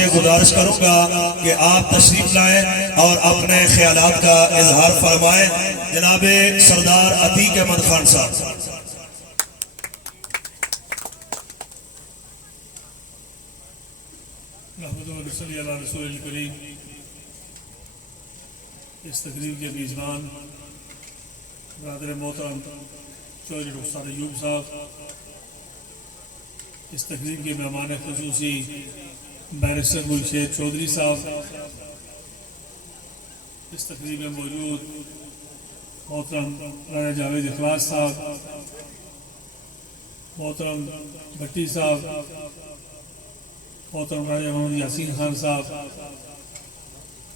سے گزارش کروں گا کہ آپ تشریف لائیں اور اپنے خیالات کا اظہار فرمائیں. جناب سردار عتیق احمد خان صاحب. صلی اللہ رسول الکریم. اس تقریب کے میزبان برادر محترم چودھری رخسار ایوب صاحب، اس تقریب کے مہمان خصوصی بیرسٹر گلشید چودھری صاحب، اس تقریب میں موجود محترم راجہ جاوید اخلاص صاحب، محترم بھٹی صاحب، محترم راجہ محمد یاسین خان صاحب،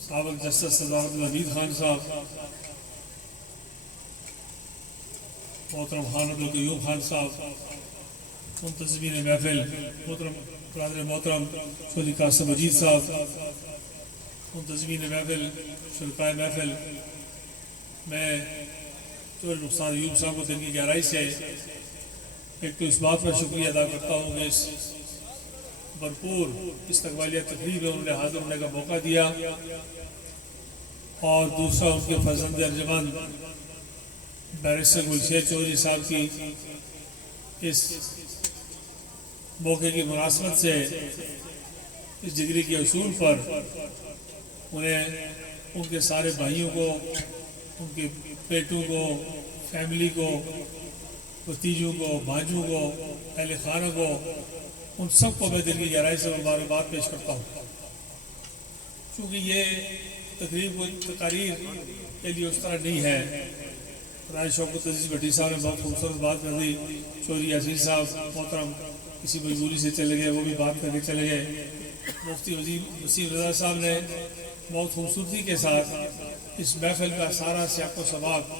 سابق جسٹس سردار عبدالحمید خان صاحب، محترم خان عبدالقیوم خان صاحب، منتظمین محفل محترم برادر محترم چودھری قاسم مجید صاحب، منتظمین محفل شرکائے محفل. میں چودھری رخسار ایوب صاحب کو دل کی گہرائی سے ایک تو اس بات پر شکریہ ادا کرتا ہوں کہ اس بھرپور استقبالیہ تقریب میں انہوں نے حاضر ہونے کا موقع دیا، اور دوسرا ان کے فرزند ارجمند بیرسٹر گلشید چودھری صاحب کی اس موقع کی مناسبت سے اس ڈگری کے اصول پر انہیں ان کے سارے بھائیوں کو، ان کے بیٹوں کو، فیملی کو، بھتیجوں کو، بھانجوں کو، اہل خانہ کو، ان سب کو میں دل کی گہرائی سے مبارکباد پیش کرتا ہوں. چونکہ یہ تقریب و تقاریر کے لیے اس طرح نہیں ہے. رائے شوکت عزیز بھٹی صاحب نے بہت خوبصورت بات کر دی. چودھری یاسین صاحب محترم کسی مجبوری سے چلے گئے، وہ بھی بات کر کے چلے گئے. مفتی وسیم رضا صاحب نے بہت خوبصورتی کے ساتھ اس محفل کا سارا سیاق و سباق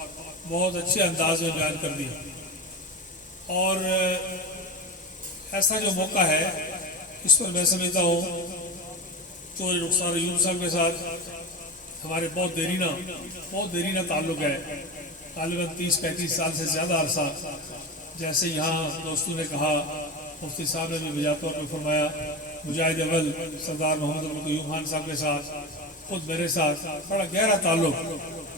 بہت اچھے انداز میں بیان کر دیا. اور ایسا جو موقع ہے اس پر میں سمجھتا ہوں چودھری رخسار ایوب صاحب کے ساتھ ہمارے بہت دیرینہ تعلق ہے، غالباً 30-35 سال سے زیادہ عرصہ. جیسے یہاں دوستوں نے کہا، مفتی صاحب نے بھی بجا طور پر فرمایا، مجاہد اول سردار محمد عبدالقیوم خان صاحب کے ساتھ، خود میرے ساتھ بڑا گہرا تعلق.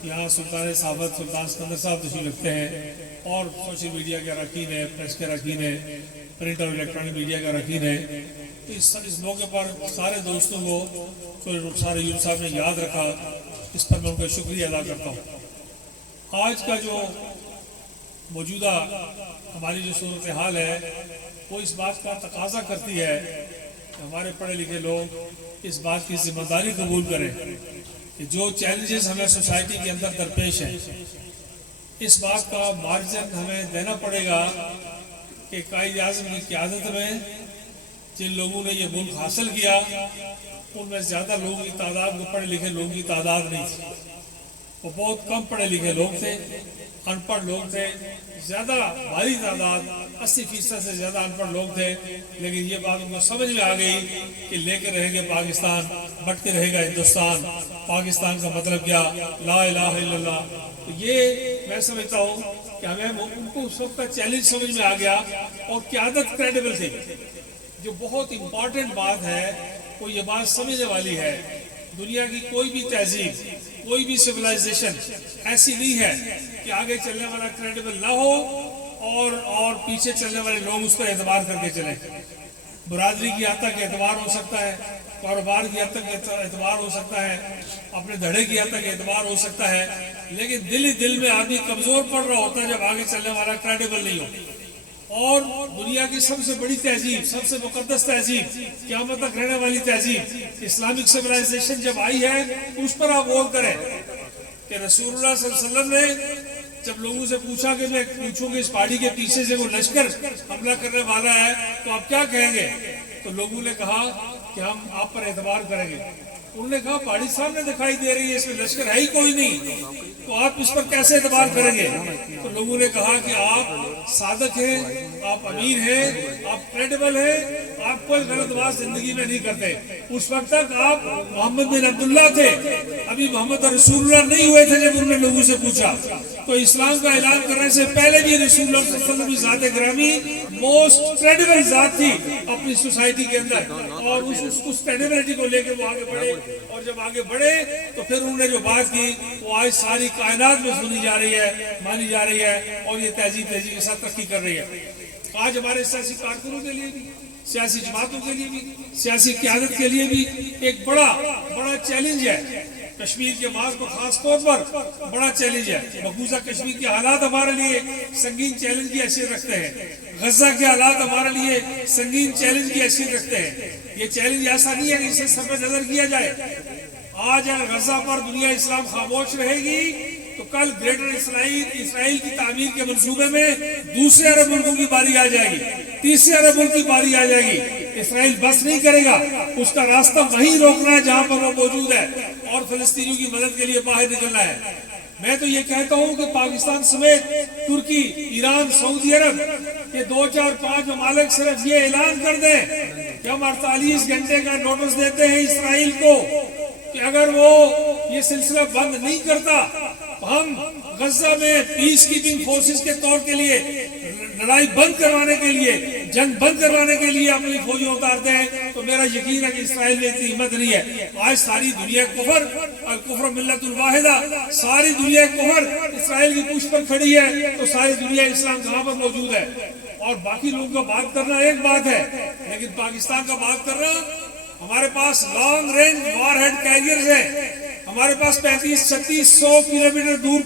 یہاں سلطان صحابت سلطان سکندر صاحب تشریف رکھتے ہیں، اور سوشل میڈیا کے اراکین ہیں، پریس کے اراکین ہیں، پرنٹ اور الیکٹرانک میڈیا کے اراکین ہیں. اس موقع پر سارے دوستوں کو چودھری رخسار ایوب صاحب نے یاد رکھا، اس پر میں ان کا شکریہ ادا کرتا ہوں. آج کا جو موجودہ ہماری جو صورتحال ہے وہ اس بات کا تقاضا کرتی ہے کہ ہمارے پڑھے لکھے لوگ اس بات کی ذمہ داری قبول کریں کہ جو چیلنجز ہمیں سوسائٹی کے اندر درپیش ہیں، اس بات کا مارجن ہمیں دینا پڑے گا کہ قائد اعظم کی قیادت میں جن لوگوں نے یہ ملک حاصل کیا ان میں زیادہ لوگوں کی تعداد، پڑھے لکھے لوگوں کی تعداد نہیں تھی. وہ بہت کم پڑھے لکھے لوگ تھے، ان پڑھ لوگ تھے. زیادہ بھاری تعداد 80% سے زیادہ ان پڑھ لوگ تھے. لیکن یہ بات ان کو سمجھ میں آ گئی کہ لے کے رہے گا پاکستان، بٹتے رہے گا ہندوستان. پاکستان کا مطلب کیا؟ لا الہ الا اللہ. تو یہ میں سمجھتا ہوں کہ ہمیں ان کو اس وقت کا چیلنج سمجھ میں آ گیا، اور قیادت کریڈیبل تھی. جو بہت امپورٹنٹ بات ہے وہ یہ بات سمجھنے والی ہے. دنیا کی کوئی بھی تہذیب، کوئی بھی سویلائزیشن ایسی نہیں ہے کہ آگے چلنے والا کریڈیبل نہ ہو اور پیچھے چلنے والے لوگ اس پر اعتبار کر کے چلیں. برادری کی حد تک اعتبار ہو سکتا ہے، کاروبار کی حد تک اعتبار ہو سکتا ہے، اپنے دھڑے کی حد تک اعتبار ہو سکتا ہے، لیکن دل ہی دل میں آدمی کمزور پڑ رہا ہوتا ہے جب آگے چلنے والا کریڈیبل نہیں ہو. اور دنیا کی سب سے بڑی تہذیب، سب سے مقدس تہذیب، قیامت تک رہنے والی تہذیب، اسلامک سویلائزیشن جب آئی ہے اس پر آپ غور کریں کہ رسول اللہ صلی اللہ علیہ وسلم نے جب لوگوں سے پوچھا کہ میں پوچھوں کہ اس پہاڑی کے پیچھے سے وہ لشکر حملہ کرنے والا ہے تو آپ کیا کہیں گے؟ تو لوگوں نے کہا کہ ہم آپ پر اعتبار کریں گے. انہوں نے کہا پہاڑی سامنے دکھائی دے رہی ہے، اس میں لشکر ہے ہی کوئی نہیں، تو آپ اس پر کیسے اعتبار کریں گے؟ تو لوگوں نے کہا کہ آپ صادق ہیں، آپ امیر ہیں، آپ کریڈیبل ہیں، آپ کوئی غلط بات زندگی میں نہیں کرتے. اس وقت تک آپ محمد بن عبداللہ تھے، ابھی محمد رسول اللہ نہیں ہوئے تھے جب انہوں نے لوگوں سے پوچھا. تو اسلام کا اعلان کرنے سے پہلے بھی رسول اللہ صلی اللہ علیہ وسلم کی ذات گرامی موسٹ کریڈیبل ذات تھی اپنی سوسائٹی کے اندر، اور اس کریڈیبلٹی کو لے کے وہ آگے بڑھے، اور جب آگے بڑھے تو پھر انہوں نے جو بات کی وہ آج ساری کائنات میں سنی جا رہی ہے، مانی جا رہی ہے، اور یہ تیزی کے ساتھ ترقی کر رہی ہے۔ آج ہمارے سیاسی کارکنوں کے لیے بھی، سیاسی جماعتوں کے لیے بھی، سیاسی قیادت کے لیے بھی ایک بڑا چیلنج ہے۔ کشمیر کے معاذ کو خاص طور پر بڑا چیلنج ہے۔ مقبوضہ کشمیر کے حالات ہمارے لیے سنگین چیلنج کی حیثیت رکھتے ہیں، غزہ کے حالات ہمارے لیے سنگین چیلنج کی حیثیت رکھتے ہیں۔ یہ چیلنج ایسا نہیں ہے کہ اسے سر پہ نظر کیا جائے۔ آج اگر غزہ پر دنیا اسلام خاموش رہے گی تو کل گریٹر اسرائیل کی تعمیر کے منصوبے میں دوسرے عرب ملکوں کی باری آ جائے گی، تیسرے عرب ملک کی باری آ جائے گی۔ اسرائیل بس نہیں کرے گا، اس کا راستہ وہیں روکنا ہے جہاں پر وہ موجود ہے، اور فلسطینیوں کی مدد کے لیے باہر نکلنا ہے۔ میں تو یہ کہتا ہوں کہ پاکستان سمیت ترکی، ایران، سعودی عرب، یہ 2-4-5 ممالک صرف یہ اعلان کر دیں کہ ہم 48 گھنٹے کا نوٹس دیتے ہیں اسرائیل کو کہ اگر وہ یہ سلسلہ بند نہیں کرتا ہم غزہ میں پیس کیپنگ فورسز کے طور کے لیے لڑائی بند کروانے کے لیے، جنگ بند کروانے کے لیے اپنی فوجیں اتارتے ہیں، تو میرا یقین ہے کہ اسرائیل میں اتنی ہمت نہیں ہے۔ آج ساری دنیا کفر، الکفر ملت الواحدہ، ساری دنیا کفر اسرائیل کی پشت پر کھڑی ہے، تو ساری دنیا اسلام کہاں پر موجود ہے؟ اور باقی لوگوں کا بات کرنا ایک بات ہے، لیکن پاکستان کا بات کرنا، ہمارے پاس long range war had carriers ہیں، ہمارے پاس 3500-3600 کلومیٹر دور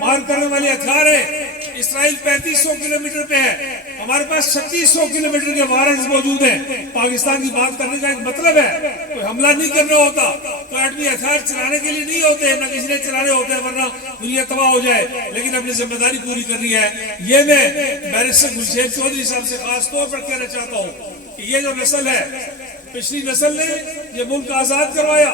مار کرنے والے ہتھیار ہیں۔ اسرائیل 3500 کلومیٹر پہ ہے، ہمارے پاس 3600 کلومیٹر کے وارنٹس موجود ہیں۔ پاکستان کی بات کرنے کا ایک مطلب ہے، کوئی حملہ نہیں کرنا ہوتا، کوئی ایٹمی ہتھیار چلانے کے لیے نہیں ہوتے، نہ کسی نے چلانے ہوتے ہیں ورنہ دنیا تباہ ہو جائے، لیکن اپنی ذمہ داری پوری کرنی ہے۔ یہ میں بیرسٹر گلشید چودھری صاحب سے خاص طور پر کہنا چاہتا ہوں کہ یہ جو نسل ہے، پچھلی نسل نے یہ ملک آزاد کروایا،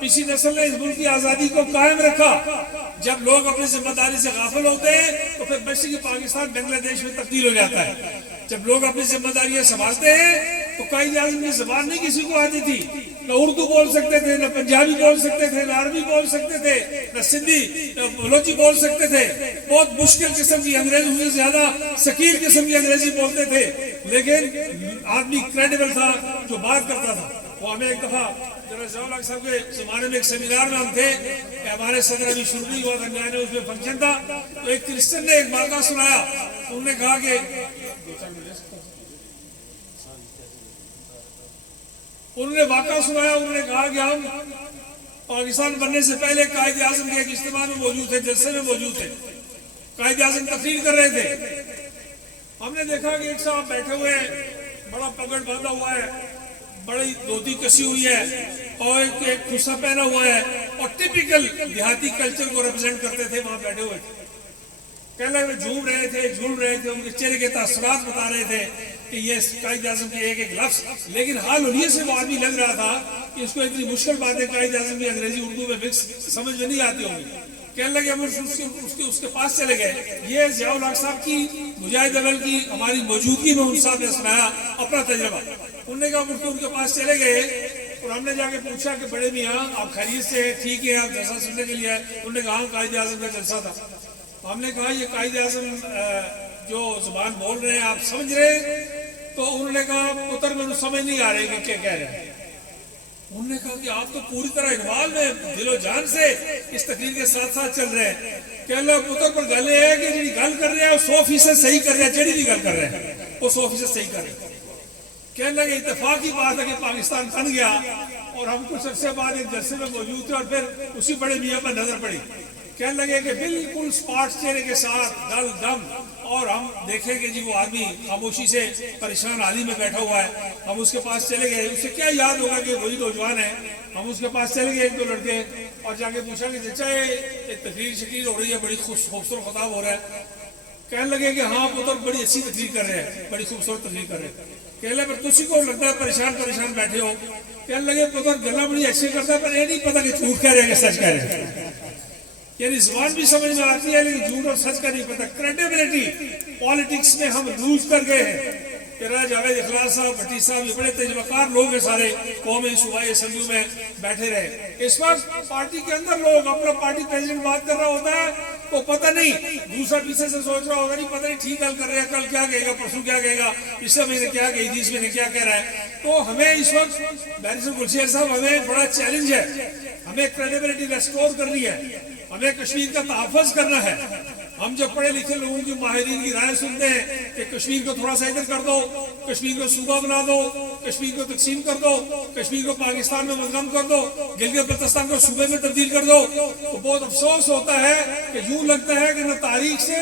پچھلی نسل نے اس ملک کی آزادی کو قائم رکھا۔ جب لوگ اپنی ذمہ داری سے غافل ہوتے ہیں تو پھر مشرقی پاکستان بنگلہ دیش میں تبدیل ہو جاتا ہے۔ جب لوگ اپنی ذمہ داریاں سنبھالتے ہیں تو قائد اعظم کی زبان نہیں کسی کو آتی تھی، نہ اردو بول سکتے تھے، نہ پنجابی بول سکتے تھے، نہ عربی بول سکتے تھے، نہ سندھی، نہ بلوچی بول سکتے تھے، بہت مشکل قسم کی انگریزی سے زیادہ ثقیل قسم کی انگریزی بولتے تھے، لیکن آدمی کریڈیبل تھا جو بات کرتا تھا۔ وہ ہمیں ایک دفعہ ضیاء الحق صاحب کے زمانے میں ایک سیمینار میں ہم تھے کہ ہمارے صدر ابھی شروع نہیں ہوا تھا، نیا نیا اس میں فنکشن تھا، تو ایک کرسچن نے ایک واقعہ سنایا، تو انہوں نے کہا کہ ہم پاکستان بننے سے پہلے قائد اعظم کے ایک اجتماع میں موجود تھے، جلسے میں موجود تھے، قائد اعظم تقریر کر رہے تھے، ہم نے دیکھا کہ ایک صاحب بیٹھے ہوئے ہیں، بڑا پگڑ باندھا ہوا ہے، بڑی دھوتی کسی ہوئی ہے، اور ایک خصہ پہنا ہوا ہے، اور ٹپیکل دیہاتی کلچر کو ریپرزینٹ کرتے تھے، وہاں بیٹھے ہوئے تھے، کہنے لگے جھوم رہے تھے، ان کے چہرے کے تاثرات بتا رہے تھے کہ یہ قائد اعظم کے ایک لفظ، لیکن حال انہی سے وہ آدمی لگ رہا تھا کہ اس کو اتنی مشکل باتیں قائد اعظم کی انگریزی اردو میں مکس سمجھ میں نہیں آتی ہوگی۔ کہنے لگے ہم اس کے پاس چلے گئے، یہ ضیاء الحق صاحب کی مجاہد اول کی ہماری موجودگی میں ان صاحب نے سنایا اپنا تجربہ۔ انہوں نے کہا ان کے پاس چلے گئے اور ہم نے جا کے پوچھا کہ بڑے میاں آپ خیریت سے ہیں، ٹھیک ہے، آپ جلسہ سننے کے لیے آئے؟ انہوں نے کہا قائد اعظم کا جلسہ تھا۔ ہم نے کہا یہ قائد اعظم جو زبان بول رہے ہیں آپ سمجھ رہے ہیں؟ تو انہوں نے کہا پتر میں سمجھ نہیں آ رہی کہ کیا کہہ رہے ہیں۔ انہوں نے کہا کہ آپ تو پوری طرح انوالو ہیں، دل و جان سے اس تقریر کے ساتھ ساتھ چل رہے ہیں۔ کہ اللہ پتر پر گل یہ ہے کہ جی گل کر رہے ہیں 100% صحیح کر رہے ہیں، جڑی بھی گل کر رہے ہیں وہ 100% صحیح کر رہے ہیں۔ کہنے لگے اتفاق کی بات ہے کہ پاکستان بن گیا، اور ہم کچھ عرصے بعد ایک جلسے میں موجود تھے اور پھر اسی بڑے میاں پر نظر پڑی، کہنے لگے کہ بالکل سپاٹ چہرے کے ساتھ دل دم، اور ہم دیکھیں کہ جی وہ آدمی خاموشی سے پریشان حالی میں بیٹھا ہوا ہے۔ ہم اس کے پاس چلے گئے، اسے کیا یاد ہوگا کہ وہی نوجوان ہے، ہم اس کے پاس چلے گئے ایک دو لڑکے، اور جا کے پوچھا کہ چچا یہ تقریر شکیر ہو رہی ہے، بڑی خوبصورت خطاب ہو رہا ہے؟ کہنے لگے کہ ہاں پتر بڑی اچھی تقریر کر رہے ہیں، بڑی خوبصورت تقریر کر رہے ہیں۔ کہنے لگے پر تسی کو لگتا ہے پریشان بیٹھے ہو؟ کہنے لگے پتر گلا بڑی اچھی کرتا ہے پر یہ نہیں پتا کہ جھوٹ کہہ رہے ہیں کہ سچ کہہ رہے ہیں، یعنی زبان بھی سمجھ میں آتی ہے لیکن جھوٹ اور سچ کا نہیں پتا۔ کریڈیبلٹی پالیٹکس میں ہم لوز کر گئے ہیں۔ تیرا جاوید اخلاص صاحب، بھٹی صاحب، یہ بڑے تجربہ کار لوگ ہیں، سارے قومی صوبائی اسمبلیوں میں بیٹھے رہے۔ اس وقت پارٹی کے اندر لوگ، اپنا پارٹی پریزیڈنٹ بات کر رہا ہوتا ہے کو پتہ نہیں، دوسرا پیچھے سے سوچ رہا ہوگا نہیں پتہ نہیں ٹھیک حل کر رہے ہیں، کل کیا کہے گا، پرسوں کیا کہے گا، پچھلے مہینے کیا کہی تھی، اس مہینے کیا کہہ رہا ہے. تو ہمیں اس وقت بیرسٹر گلشیر صاحب ہمیں بڑا چیلنج ہے، ہمیں کریڈیبلٹی ریسٹور کرنی ہے، ہمیں کشمیر کا تحفظ کرنا ہے. ہم جب پڑھے لکھے لوگوں کی ماہرین کی رائے سنتے ہیں کہ کشمیر کو تھوڑا سا ادھر کر دو، کشمیر کو صوبہ بنا دو، کشمیر کو تقسیم کر دو، کشمیر کو پاکستان میں منظم کر دو، گلگت بلتستان کو صوبے میں تبدیل کر دو، تو بہت افسوس ہوتا ہے کہ یوں لگتا ہے کہ نہ تاریخ سے،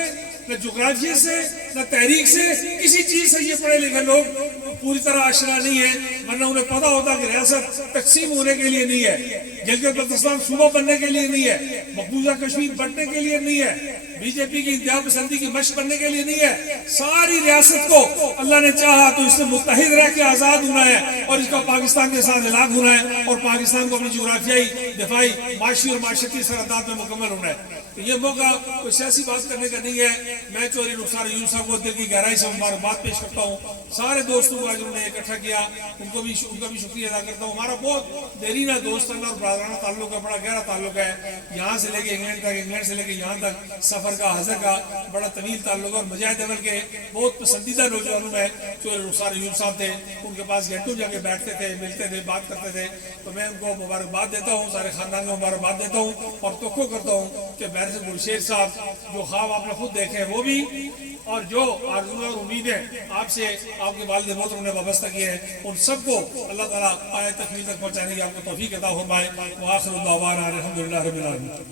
نہ جغرافیے سے، نہ تحریک سے، کسی چیز سے یہ پڑھے لکھے لوگ پوری طرح آشنا نہیں ہے. ورنہ انہیں پتا ہوتا کہ ریاست تقسیم ہونے کے لیے نہیں ہے، گلگت بلتستان صوبہ بننے کے لیے نہیں ہے، مقبوضہ کشمیر بننے کے لیے نہیں ہے، بی جے پی کی انتہا پسندی کی مشق کرنے کے لیے نہیں ہے. ساری ریاست کو اللہ نے چاہا تو اس سے متحد رہ کے آزاد ہونا ہے اور اس کا پاکستان کے ساتھ علاق ہونا ہے اور پاکستان کو اپنی جغرافیائی، دفاعی، معاشی اور معاشرتی سرحدات میں مکمل ہونا ہے. تو یہ موقع کوئی سیاسی بات کرنے کا نہیں ہے. میں چوہدری رخسار ایوب صاحب کو دل کی گہرائی سے مبارکباد پیش کرتا ہوں. سارے دوستوں کو جنہوں نے اکٹھا کیا ان کا بھی شکریہ ادا کرتا ہوں. ہمارا بہت دیرینہ دوستانہ اور برادرانہ تعلق ہے، بڑا گہرا تعلق ہے. یہاں سے لے کے انگلینڈ تک، انگلینڈ سے لے کے یہاں تک سفر کا، حضر کا بڑا طویل تعلق ہے. اور مجاہد عمل کے بہت پسندیدہ نوجوانوں میں چوہدری رخسار ایوب صاحب تھے. ان کے پاس گھنٹوں جا کے بیٹھتے تھے، ملتے تھے، بات کرتے تھے. تو میں ان کو مبارکباد دیتا ہوں، سارے خاندان کو مبارکباد دیتا ہوں اور توقع کرتا ہوں کہ بیرسٹر گلشیر صاحب جو خواب آپ نے خود دیکھے ہیں وہ بھی، اور جو آرزویں اور امیدیں آپ سے آپ کے والد محترم نے وابستہ کیے ہیں، ان سب کو اللہ تعالیٰ آیت تکمیل تک پہنچانے کی آپ کو توفیق عطا فرمائے. وآخر دعوانا الحمدللہ رب العالمین.